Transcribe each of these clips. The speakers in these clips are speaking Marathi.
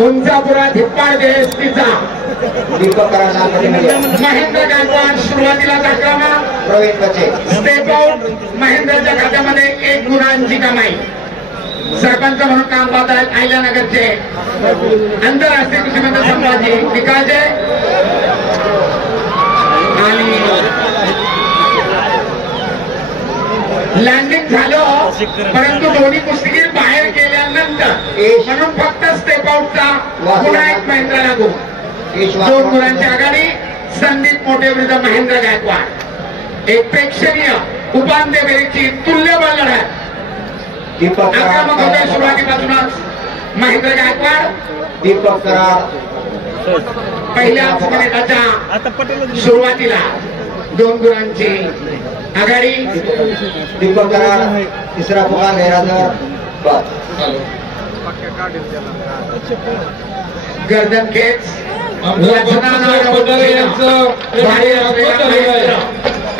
उंचापुरा धिप्पाड देस्तीचा महेंद्र गायकवाड सुरुवातीला आक्रमक प्रवीण बचे स्टेप आउट महेंद्रच्या खात्यामध्ये 1 गुणांची कमाई। सरपंच म्हणून काम पाहत आहेत अहिल्यानगरचे आंतरराष्ट्रीय कृषी मंत्री संभाजी निकाळजे आणि लँडिंग झालं परंतु दोन्ही कुस्तीगीर बाहेर गेल्यानंतर म्हणून फक्त स्टेप आउटचा पुन्हा एक महेंद्र लागू 2 गुणांची आघाडी संदीप मोठे विरुद्ध महेंद्र गायकवाड। एक प्रेक्षणीय उपांत्य फेरीची तुल्यबळ लढत आक्रमक होते सुरुवातीपासूनच महेंद्र गायकवाड। दीपक कराड पहिल्याच मिनिटाच्या सुरुवातीला 2 गुणांची आघाडी। दीपक कराड तिसरा पुकार गैरहजर गर्दन खेच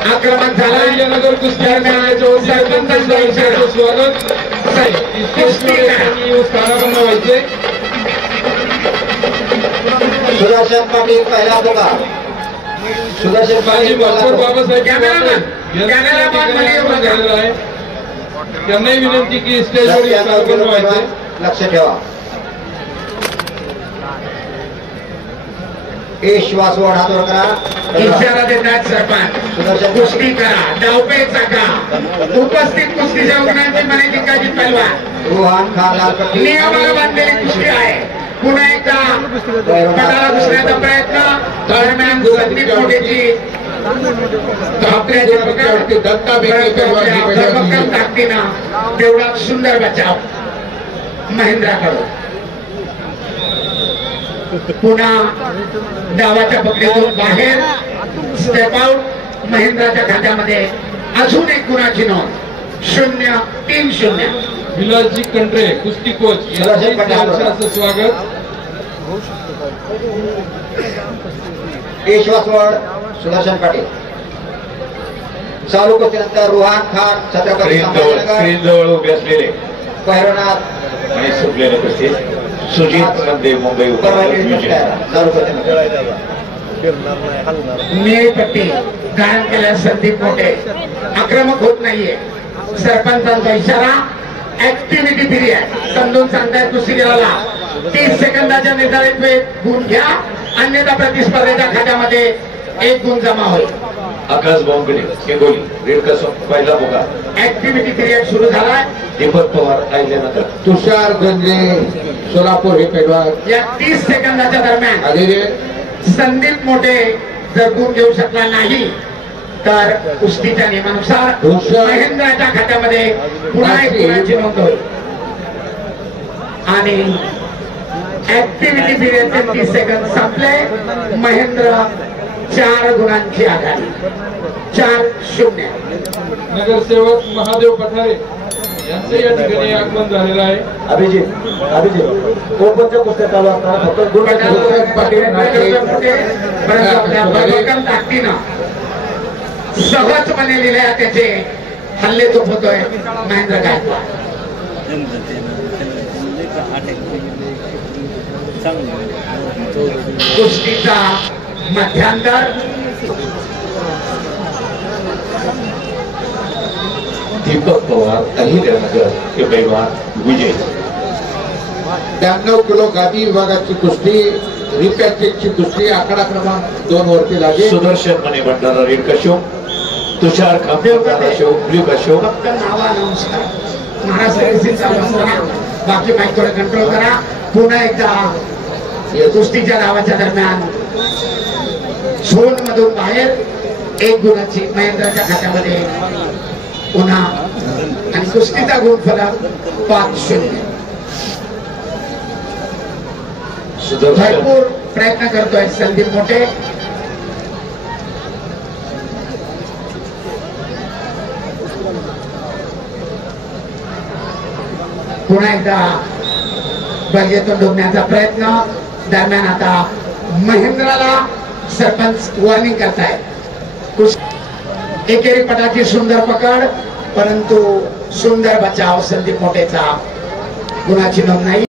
आक्रमक झाला नगर कुस्ती स्वागत व्हायचे। सुदर्शन पाटील पहिला पुकार सुदर्शन पाटील बाबासाहेब झालेला आहे त्यांनाही विनंती की स्टेजवर व्हायचे लक्ष ठेवा। श्वास ओढ हातवर करा इशारा देतात सरपंच कुस्ती करा डावपेचा का उपस्थित कुस्तीच्या गुणांची मने जिंकायची पहलवान रोहन खान लालपट्टी नियमाला बांधलेली कुस्ती आहे। पुन्हा एकदा पटाला घुसण्याचा प्रयत्न दरम्यान संदीप मोठेची ताकदीनं तेवढा सुंदर बचाव महेंद्राकडून। पुन्हा डावाच्या पकडीतून बाहेर स्टेप आउट महेंद्राच्या खात्यामध्ये अजून 1 गुणाची नोंद 0-3-0। विलासजी कंट्रे कुस्ती कोच यांचं स्वागत। श्वास ओढ सुदर्शन पाटील चालू कुस्तीनंतर रोहन खान छत्रपती स्क्रीन जवळ उभे असलेले पैरवनाथ आणि सुटलेले कुस्ती सुजित मध्ये मुंबई निळपट्टी गायन केल्या संदीप मोठे आक्रमक होत नाहीये। सरपंचांचा इशारा ऍक्टिव्हिटी पिरियड समजून सांगतायत कुस्तीगीराला 30 सेकंदाच्या निर्धारित वेळेत गुण घ्या अन्यथा प्रतिस्पर्धेच्या खात्यामध्ये 1 गुण जमा होईल। आकाश बॉम्बे केंगोली रेड कसम पहिला पुकार ऍक्टिव्हिटी पिरियड सुरू झालाय। दीपक पवार आल्यानंतर तुषार गंजे सोलापूर हे पैलवान या 30 सेकंदाच्या दरम्यान आलेले संदीप मोठे जर गुण घेऊ शकला नाही तर कुस्तीच्या नियमानुसार महेंद्राच्या खात्यामध्ये पुन्हा 1 गुणाची नोंद होईल आणि ऍक्टिव्हिटी पिरियडचे 30 सेकंद संपले। महेंद्र 4 गुणांची आघाडी 4-0। नगरसेवक महादेव पठारे यांचं या ठिकाणी आगमन झालेलं आहे। अभिजित ओपनच्या कुस्त्या चालू असताना फक्त गुण ताकदीनं सहजपणे लिहिल्या त्याचे हल्ले झोपतोय महेंद्र गायकवाड। कुस्तीचा मध्यांतर दीपक पवार अहिल्यानगर हे पैलवान विजय। 92 किलो गादी विभागाची कुस्ती रिपॅचेकची कुस्ती आकडा क्रमांक 2 वरती लागेल। सुदर्शन मने भंडारा रेड कशो तुषार खांबे कशो ब्ल्यू कशो फक्त नावानुसार महाराष्ट्र बाकी माईक थोडं कंट्रोल करा। पुन्हा एकदा कुस्तीच्या नावाच्या दरम्यान झोन मधून बाहेर 1 गुणाची महेंद्राच्या खात्यामध्ये पुन्हा आणि कुस्तीचा गुण फलक 5-0। भरपूर प्रयत्न करतोय संदीप मोठे। पुन्हा एकदा बलगेतून डोबण्याचा प्रयत्न दरम्यान आता महेंद्राला सरपंच वॉर्निंग करतायत। एकेरी पटाची सुंदर पकड परंतु सुंदर बचाव संदीप मोठेचा गुणाची नोंद नाही।